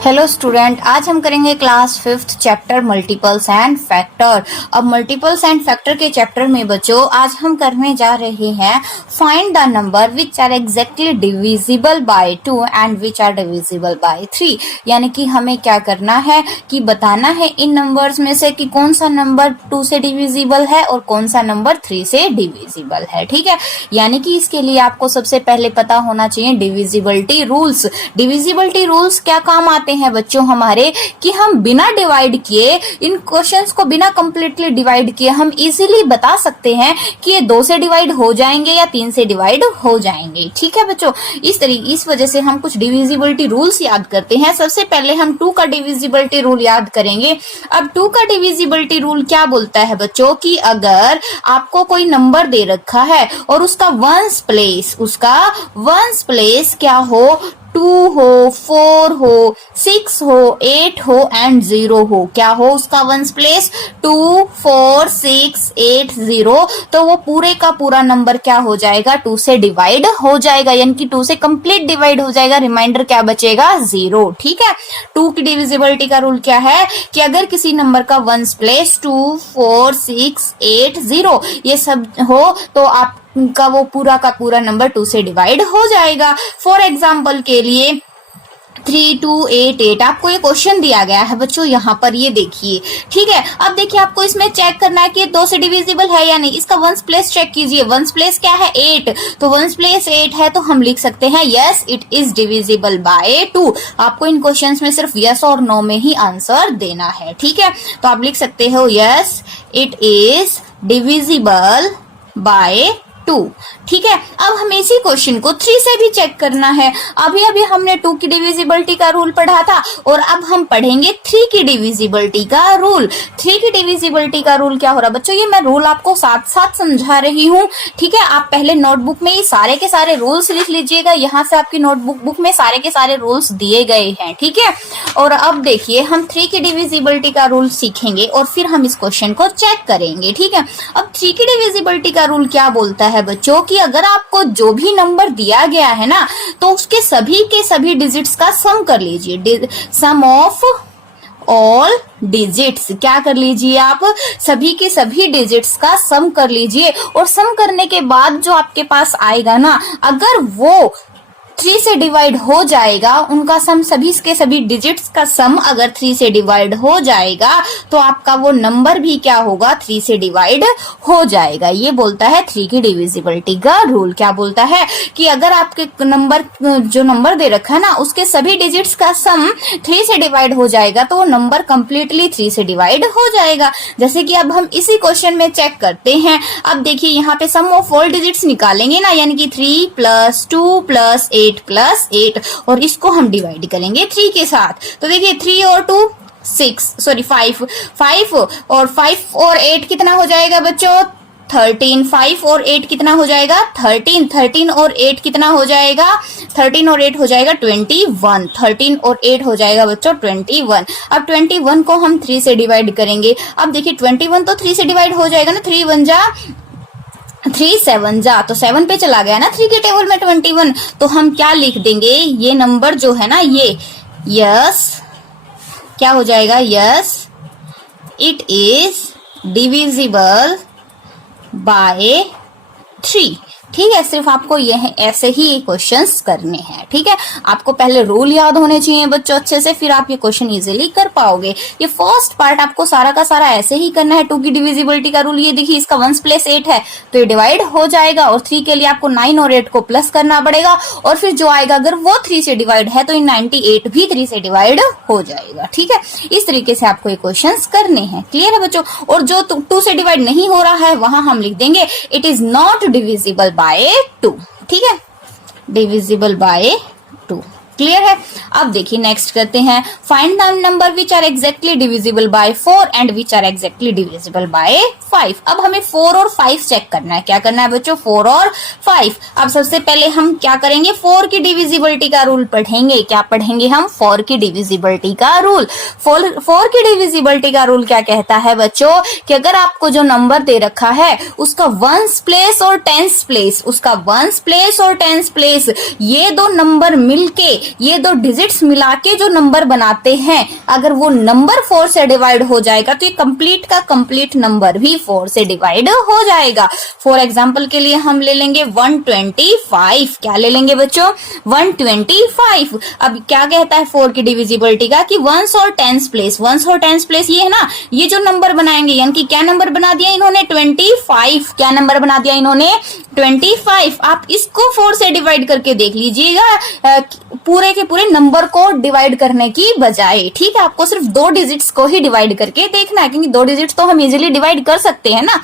Hello student, आज हम करेंगे class 5th chapter multiples and factor. अब मल्टीपल्स एंड फैक्टर के चैप्टर में बच्चों आज हम करने जा रहे हैं find the number which are exactly divisible by 2 and which are divisible by 3। यानी कि हमें क्या करना है कि बताना है इन नंबर्स में से कि कौन सा नंबर 2 से डिविजिबल है और कौन सा नंबर 3 से डिविजिबल है। ठीक है, यानी कि इसके लिए आपको सबसे पहले पता होना चाहिए डिविजिबिलिटी रूल्स। डिविजिबिलिटी रूल्स क्या काम आते हैं बच्चों हमारे कि हम बिना डिवाइड किए इन क्वेश्चंस को बिना कंप्लीटली डिवाइड किए हम इजीली बता सकते हैं कि ये 2 से डिवाइड हो जाएंगे या 3 से डिवाइड हो जाएंगे। ठीक है बच्चों, इस वजह से हम कुछ डिविजिबिलिटी रूल्स याद करते हैं। सबसे पहले हम 2 का डिविजिबिलिटी रूल याद करेंगे। अब 2 का डिविजिबिलिटी रूल क्या बोलता है बच्चों कि अगर आपको कोई नंबर दे रखा है और उसका वंस प्लेस क्या हो, 2 हो, 4 हो, 6 हो, 8 हो एंड 0 हो। क्या हो उसका वंस प्लेस 2, 4, 6, 8, 0। तो वो पूरे का पूरा नंबर क्या हो जाएगा 2 से डिवाइड हो जाएगा, यानी कि 2 से कंप्लीट डिवाइड हो जाएगा। रिमाइंडर क्या बचेगा 0। ठीक है, 2 की डिविजिबिलिटी का रूल क्या है कि अगर किसी नंबर का वंस प्लेस 2, 4, 6, 8, 0 ये सब हो तो आप का वो पूरा का पूरा नंबर 2 से डिवाइड हो जाएगा। फॉर एग्जाम्पल के लिए 3288 आपको ये क्वेश्चन दिया गया है बच्चों, यहाँ पर ये देखिए। ठीक है, अब देखिए आपको इसमें चेक करना है कि 2 से डिविजिबल है या नहीं। इसका वंस प्लेस चेक कीजिए। वंस प्लेस क्या है 8, तो वंस प्लेस 8 है तो हम लिख सकते हैं yes it is divisible by 2। आपको इन क्वेश्चंस में सिर्फ यस और नो में ही आंसर देना है। ठीक है, तो आप लिख सकते हो yes it is divisible by 2। ठीक है, अब हमें इसी क्वेश्चन को 3 से भी चेक करना है। अभी हमने 2 की डिविजिबिलिटी का रूल पढ़ा था और अब हम पढ़ेंगे 3 की डिविजिबिलिटी का रूल। 3 की डिविजिबिलिटी का रूल क्या हो रहा है बच्चों, ये मैं रूल आपको साथ साथ समझा रही हूँ। ठीक है, आप पहले नोटबुक में ये सारे के सारे रूल्स लिख लीजिएगा। यहाँ से आपकी नोटबुक में सारे के सारे रूल्स दिए गए हैं। ठीक है, और अब देखिए हम 3 की डिविजिबिलिटी का रूल सीखेंगे और फिर हम इस क्वेश्चन को चेक करेंगे। ठीक है, अब 3 की डिविजिबिलिटी का रूल क्या बोलता है बच्चों कि अगर आपको जो भी नंबर दिया गया है ना तो उसके सभी के सभी डिजिट्स का सम कर लीजिए। सम ऑफ ऑल डिजिट्स क्या कर लीजिए आप, सभी के सभी डिजिट्स का सम कर लीजिए। और सम करने के बाद जो आपके पास आएगा ना, अगर वो 3 से डिवाइड हो जाएगा, उनका सम सभी के सभी डिजिट्स का सम अगर 3 से डिवाइड हो जाएगा तो आपका वो नंबर भी क्या होगा 3 से डिवाइड हो जाएगा। ये बोलता है 3 की डिविजिबिलिटी का रूल। क्या बोलता है कि अगर आपके जो नंबर दे रखा है ना उसके सभी डिजिट्स का सम 3 से डिवाइड हो जाएगा तो वो नंबर कंप्लीटली 3 से डिवाइड हो जाएगा। जैसे कि अब हम इसी क्वेश्चन में चेक करते हैं। अब देखिए यहाँ पे सम ऑफ ऑल डिजिट्स निकालेंगे ना, यानी कि 3 + 2 + 8 + 8 और इसको हम डिवाइड करेंगे 3 के साथ। तो देखिए 3 और 2 5 और 5 और 8 कितना हो जाएगा बच्चों 13। 5 और 8 कितना हो जाएगा 13। 13 और 8 कितना हो जाएगा 13 और 8 हो जाएगा 21। 13 और 8 हो जाएगा बच्चों 21। अब 21 को हम 3 से डिवाइड करेंगे। अब देखिए 21 तो 3 से डिवाइड हो जाएगा ना, 3 1 जा 3 7 जा तो 7 पे चला गया ना 3 के टेबल में 21। तो हम क्या लिख देंगे, ये नंबर जो है ना ये यस क्या हो जाएगा yes it is divisible by 3। ठीक है, सिर्फ आपको यह ऐसे ही क्वेश्चंस करने हैं। ठीक है, आपको पहले रूल याद होने चाहिए बच्चों अच्छे से, फिर आप ये क्वेश्चन इजीली कर पाओगे। ये फर्स्ट पार्ट आपको सारा का सारा ऐसे ही करना है। 2 की डिविजिबिलिटी का रूल ये देखिए, इसका वंस प्लेस 8 है तो ये डिवाइड हो जाएगा और 3 के लिए आपको 9 और 8 को प्लस करना पड़ेगा और फिर जो आएगा अगर वो 3 से डिवाइड है तो इन 98 भी 3 से डिवाइड हो जाएगा। ठीक है, इस तरीके से आपको ये क्वेश्चंस करने हैं। क्लियर है बच्चों, और जो 2 से डिवाइड नहीं हो रहा है वहां हम लिख देंगे it is not divisible by 2। ठीक है, डिविजिबल बाय 2। क्लियर है। अब देखिए नेक्स्ट करते हैं, find the number which are exactly divisible by 4 and which are exactly divisible by 5। अब हमें 4 और 5 चेक करना है। क्या करना है बच्चों? 4 और 5। अब सबसे पहले हम क्या करेंगे? 4 की डिविजिबिलिटी का रूल पढ़ेंगे। क्या पढ़ेंगे हम? 4 की डिविजिबिलिटी का रूल। 4 की डिविजिबिलिटी का रूल क्या कहता है बच्चों कि अगर आपको जो नंबर दे रखा है उसका वंस प्लेस और टेंस प्लेस, उसका वंस प्लेस और टेंस प्लेस, ये दो नंबर मिलके, ये दो डिजिट्स मिला के जो नंबर बनाते हैं, अगर वो नंबर 4 से डिवाइड हो जाएगा तो ये कंप्लीट का कंप्लीट नंबर भी 4 से डिवाइड हो जाएगा। फॉर एग्जांपल के लिए हम ले लेंगे 125। क्या ले लेंगे बच्चों? 125। अब क्या कहता है 4 की डिविजिबिलिटी का कि वंस और टेंस प्लेस, वंस और टेंस प्लेस ये है ना, ये जो नंबर बनाएंगे, यानी कि क्या नंबर बना दिया इन्होंने? 25। क्या नंबर बना दिया इन्होंने? 25। आप इसको 4 से डिवाइड करके देख लीजिएगा, पूरे के पूरे नंबर को डिवाइड करने की बजाय। ठीक है, आपको सिर्फ 2 डिजिट्स को ही डिवाइड करके देखना है, क्योंकि 2 डिजिट्स तो हम इजीली डिवाइड कर सकते हैं ना।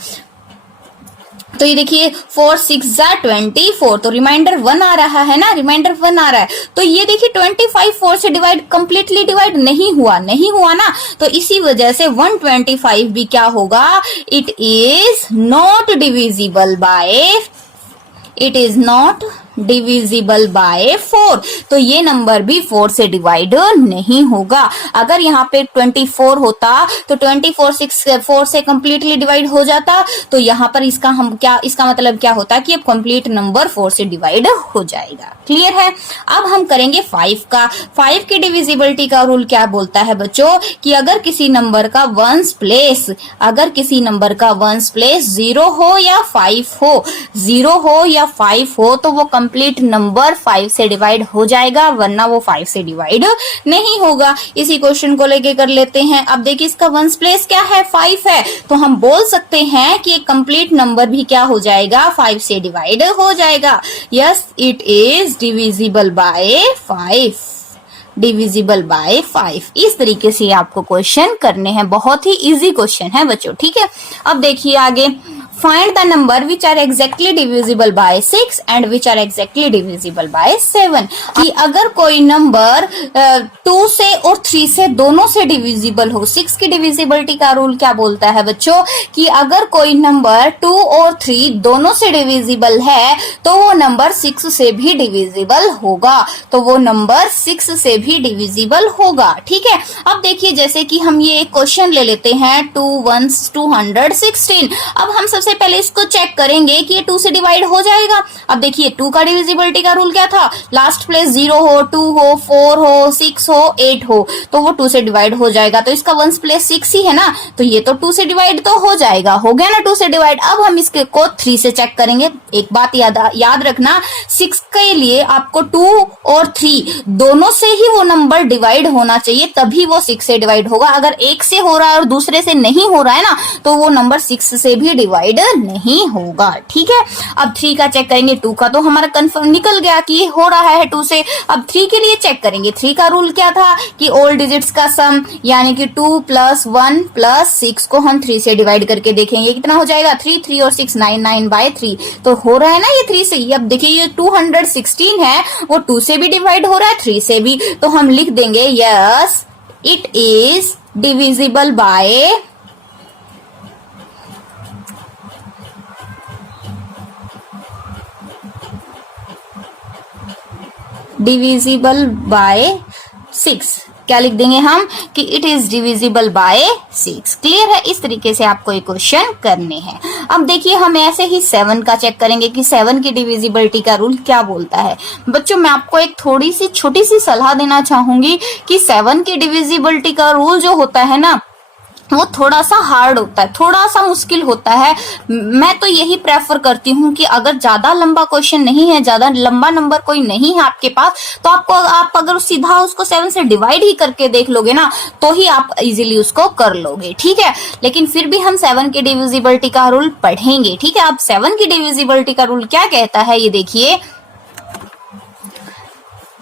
तो ये देखिए 4 6 24, तो रिमाइंडर 1 आ रहा है ना, रिमाइंडर 1 आ रहा है। तो ये देखिए 25 4 से डिवाइड कंप्लीटली डिवाइड नहीं हुआ ना, तो इसी वजह से 125 भी क्या होगा? It is not divisible by 4। तो ये नंबर भी 4 से डिवाइड नहीं होगा। अगर यहाँ पे 24 होता तो 24 4 से कंप्लीटली डिवाइड हो जाता, तो यहाँ पर इसका मतलब क्या होता कि अब कंप्लीट नंबर 4 से डिवाइड हो जाएगा। क्लियर है। अब हम करेंगे 5 का। 5 की डिविजिबिलिटी का रूल क्या बोलता है बच्चों कि अगर किसी नंबर का वंस प्लेस 0 हो या 5 हो, 0 हो या 5 हो, तो वो कंप्लीट नंबर 5 से डिवाइड हो जाएगा, वरना वो 5 से डिवाइड नहीं होगा। इसी क्वेश्चन को लेके कर लेते हैं। अब देखिए इसका वंस प्लेस क्या है? 5 है, तो हम बोल सकते हैं कि एक कंप्लीट नंबर भी क्या हो जाएगा? 5 से डिवाइड हो जाएगा। Yes, it is divisible by 5। इस तरीके से आपको क्वेश्चन करने हैं। बहुत ही इजी क्वेश्चन है बच्चों। ठीक है, अब देखिए आगे, find the number which are exactly divisible by 6 and which are exactly divisible by 7। कि अगर कोई नंबर 2 से और 3 से दोनों से डिविजिबल हो। 6 की डिविजिबिलिटी का रूल क्या बोलता है बच्चों कि अगर कोई नंबर 2 और 3 दोनों से डिविजिबल है तो वो नंबर 6 से भी डिविजिबल होगा। ठीक है। अब देखिए जैसे कि हम ये एक क्वेश्चन ले लेते हैं 2 1 216। अब हम सबसे पहले इसको चेक करेंगे कि ये 2 से डिवाइड हो जाएगा। अब देखिए 2 का डिविजिबिलिटी का रूल क्या था? लास्ट प्लेस 0 हो, 2 हो, 4 हो, 6 हो, 8 हो, तो वो 2 से डिवाइड हो जाएगा। तो इसका वंस प्लेस 6 ही है ना, तो ये तो 2 से डिवाइड तो हो जाएगा। हो गया ना 2 से डिवाइड। अब हम इसके को 3 से चेक करेंगे। एक बात याद रखना, 6 के लिए आपको 2 और 3 दोनों से ही वो नंबर डिवाइड होना चाहिए, तभी वो 6 से डिवाइड होगा। अगर एक से हो रहा है और दूसरे से नहीं हो रहा है ना, तो वो नंबर 6 से भी डिवाइड नहीं होगा। ठीक है। अब 3 का चेक करेंगे। 2 का तो हमारा कंफर्म निकल गया कि ये हो रहा है 2 से। अब 3 के लिए चेक करेंगे। 3 का रूल क्या था कि ऑल डिजिट्स का सम, यानी कि 2 + 1 + 6 को हम 3 से डिवाइड करके देखेंगे कितना हो जाएगा। 3 और 6 9 9/3, तो हो रहा है ना ये 3 से। अब देखिए ये 216 है, वो 2 से भी डिवाइड हो रहा है, 3 से भी, तो हम लिख देंगे yes it is divisible by 6। क्या लिख देंगे हम कि it is divisible by 6। Clear है। इस तरीके से आपको ये क्वेश्चन करने हैं। अब देखिए हम ऐसे ही 7 का चेक करेंगे कि 7 की डिविजिबिलिटी का रूल क्या बोलता है। बच्चों मैं आपको एक थोड़ी सी छोटी सी सलाह देना चाहूंगी कि 7 की डिविजिबिलिटी का रूल जो होता है ना, वो थोड़ा सा हार्ड होता है, थोड़ा सा मुश्किल होता है। मैं तो यही प्रेफर करती हूँ कि अगर ज्यादा लंबा क्वेश्चन नहीं है, ज्यादा लंबा नंबर कोई नहीं है आपके पास, तो आप अगर सीधा उसको 7 से डिवाइड ही करके देख लोगे ना, तो ही आप इजीली उसको कर लोगे। ठीक है। लेकिन फिर भी हम 7 की डिविजिबिलिटी का रूल पढ़ेंगे। ठीक है। अब 7 की डिविजिबिलिटी का रूल क्या कहता है ये देखिए।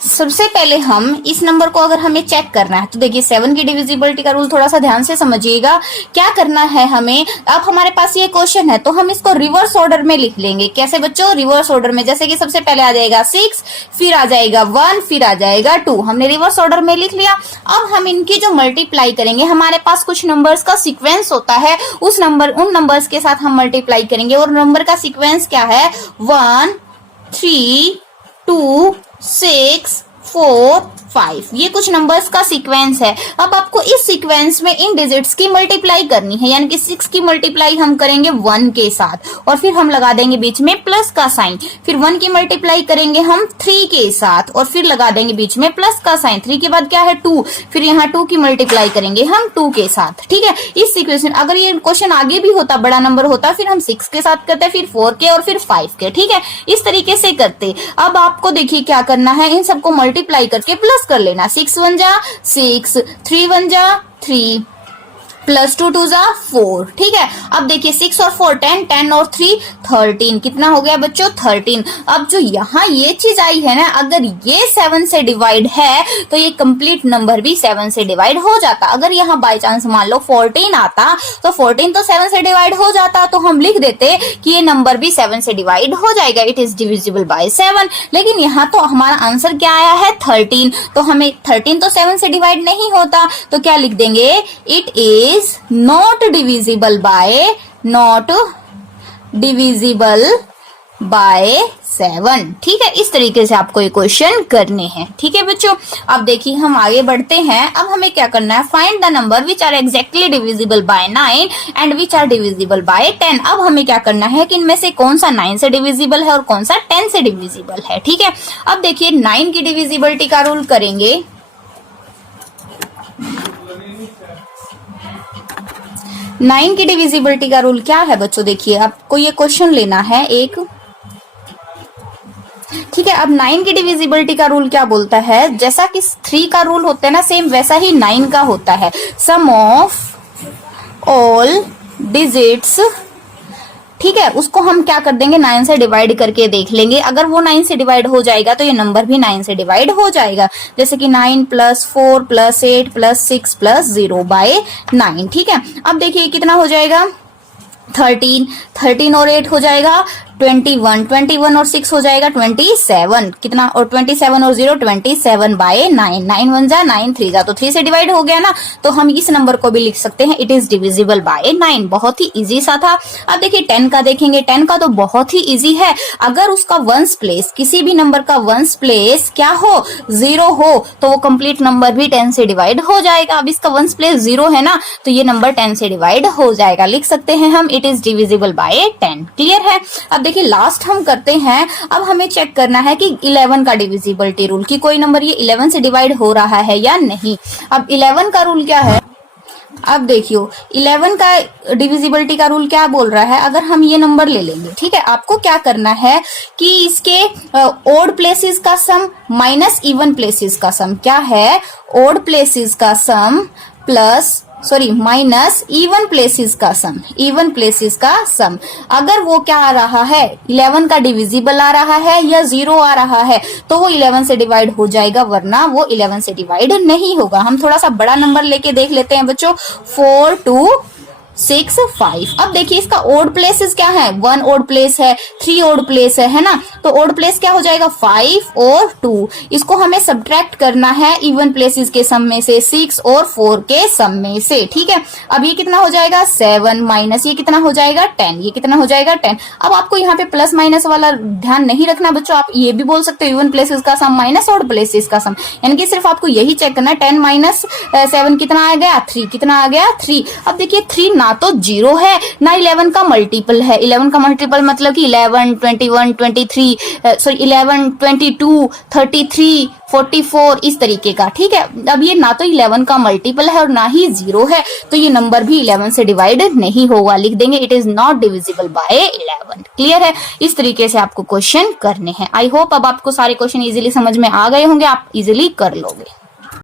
सबसे पहले हम इस नंबर को अगर हमें चेक करना है तो देखिए 7 की डिविजिबिलिटी का रूल थोड़ा सा ध्यान से समझिएगा। क्या करना है हमें, अब हमारे पास ये क्वेश्चन है तो हम इसको रिवर्स ऑर्डर में लिख लेंगे। कैसे बच्चों, रिवर्स ऑर्डर में, जैसे कि सबसे पहले आ जाएगा 6, फिर आ जाएगा 1, फिर आ जाएगा 2। हमने रिवर्स ऑर्डर में लिख लिया। अब हम इनकी जो मल्टीप्लाई करेंगे, हमारे पास कुछ नंबर्स का सीक्वेंस होता है, उन नंबर्स के साथ हम मल्टीप्लाई करेंगे। और नंबर का सीक्वेंस क्या है, 1, 3, 2, 6, 4, 5, ये कुछ नंबर्स का सीक्वेंस है। अब आपको इस सीक्वेंस में इन डिजिट्स की मल्टीप्लाई करनी है, यानी कि 6 की मल्टीप्लाई हम करेंगे 1 के साथ और फिर हम लगा देंगे बीच में प्लस का साइन। फिर 1 की मल्टीप्लाई करेंगे हम 3 के साथ और फिर लगा देंगे बीच में प्लस का साइन। 3 के बाद क्या है 2, फिर यहाँ 2 की मल्टीप्लाई करेंगे हम 2 के साथ। ठीक है, इस सीक्वेंस में अगर ये क्वेश्चन आगे भी होता, बड़ा नंबर होता, फिर हम 6 के साथ करते, फिर 4 के और फिर 5 के। ठीक है, इस तरीके से करते। अब आपको देखिए क्या करना है, इन सबको मल्टीप्लाई करके प्लस कर लेना। 6 1 जा 6, 3 1 जा 3, प्लस 2 2 जा 4। ठीक है, अब देखिए 6 और 4 10, 10 और 3 13, कितना हो गया बच्चों 13। अब जो यहाँ ये चीज आई है ना, अगर ये 7 से डिवाइड है तो ये कंप्लीट नंबर भी 7 से डिवाइड हो जाता। अगर यहाँ बाय चांस मान लो 14 आता तो 14 तो 7 से डिवाइड हो जाता, तो हम लिख देते कि ये नंबर भी 7 से डिवाइड हो जाएगा, इट इज डिविजिबल बाय 7। लेकिन यहाँ तो हमारा आंसर क्या आया है 13, तो हमें 13 तो 7 से डिवाइड नहीं होता, तो क्या लिख देंगे, it is not divisible by 7। ठीक है, इस तरीके से आपको ये क्वेश्चन करने हैं। ठीक है बच्चों, अब देखिए हम आगे बढ़ते हैं। अब हमें क्या करना है, find the number which are exactly divisible by 9 and which are divisible by 10। अब हमें क्या करना है कि इनमें से कौन सा 9 से डिविजिबल है और कौन सा 10 से डिविजिबल है। ठीक है, अब देखिए 9 की डिविजिबिलिटी का रूल करेंगे। 9 की डिविजिबिलिटी का रूल क्या है बच्चों, देखिए आपको ये क्वेश्चन लेना है एक। ठीक है, अब 9 की डिविजिबिलिटी का रूल क्या बोलता है, जैसा कि 3 का रूल होता है ना, सेम वैसा ही 9 का होता है। सम ऑफ ऑल डिजिट्स, ठीक है, उसको हम क्या कर देंगे 9 से डिवाइड करके देख लेंगे। अगर वो 9 से डिवाइड हो जाएगा तो ये नंबर भी 9 से डिवाइड हो जाएगा। जैसे कि 9 + 4 + 8 + 6 + 0 बाय 9। ठीक है, अब देखिए कितना हो जाएगा 13, 13 और 8 हो जाएगा 21, 21 और 6 हो जाएगा 27, कितना, और 27 और 0 27 बाय 9, 9 1 जा 9 3 जा, तो 3 से डिवाइड हो गया ना, तो हम इस नंबर को भी लिख सकते हैं, इट इज डिविजिबल बाय 9। बहुत ही इजी सा था। अब देखिए 10 का देखेंगे, 10 का तो बहुत ही इजी है। अगर उसका वंस प्लेस, किसी भी नंबर का वंस प्लेस क्या हो 0 हो तो वो कंप्लीट नंबर भी 10 से डिवाइड हो जाएगा। अब इसका वंस प्लेस 0 है ना, तो ये नंबर 10 से डिवाइड हो जाएगा, लिख सकते हैं हम, it is divisible by 10। Clear है। अब देखिए लास्ट हम करते हैं। अब हमें चेक करना है कि 11 का डिविजिबिलिटी रूल, कि कोई नंबर ये 11 से डिवाइड हो रहा है या नहीं। अब 11 का रूल क्या है, अब देखियो 11 का डिविजिबिलिटी का रूल क्या बोल रहा है, अगर हम ये नंबर ले लेंगे, ठीक है, आपको क्या करना है कि इसके ओड प्लेसेस का सम माइनस इवन प्लेसेस का सम, क्या है, ओड प्लेसेस का सम प्लस माइनस इवन प्लेसेस का सम, इवन प्लेसेस का सम। अगर वो क्या आ रहा है 11 का डिविजिबल आ रहा है या 0 आ रहा है तो वो 11 से डिवाइड हो जाएगा, वरना वो 11 से डिवाइड नहीं होगा। हम थोड़ा सा बड़ा नंबर लेके देख लेते हैं बच्चों, 4 2 6 5। अब देखिए इसका ओड प्लेसेस क्या है, 1 ओड प्लेस है, 3 ओड प्लेस है ना, तो ओड प्लेस क्या हो जाएगा 5 और 2। इसको हमें सब्ट्रैक्ट करना है इवन प्लेसेस के सम में से, 6 और 4 के सम में से। ठीक है, अब ये कितना हो जाएगा 7 माइनस ये कितना हो जाएगा 10, ये कितना हो जाएगा 10। अब आपको यहाँ पे प्लस माइनस वाला ध्यान नहीं रखना बच्चों, आप ये भी बोल सकते हो इवन प्लेसेस का सम माइनस ओड प्लेसेस का सम, यानी कि सिर्फ आपको यही चेक करना है। 10 माइनस 7 कितना आ गया 3, कितना आ गया 3। अब देखिए 3 ना तो 0 है ना 11 का मल्टीपल है। 11 का मल्टीपल मतलब कि 11 21 23 11 22 33 44 इस तरीके का। ठीक है, अब ये ना तो 11 का मल्टीपल है और ना ही 0 है, तो ये नंबर भी 11 से डिवाइड नहीं होगा, लिख देंगे it is not divisible by 11। Clear है, इस तरीके से आपको क्वेश्चन करने हैं। आई होप अब आपको सारे क्वेश्चन इजीली समझ में आ गए होंगे, आप इजीली कर लोगे।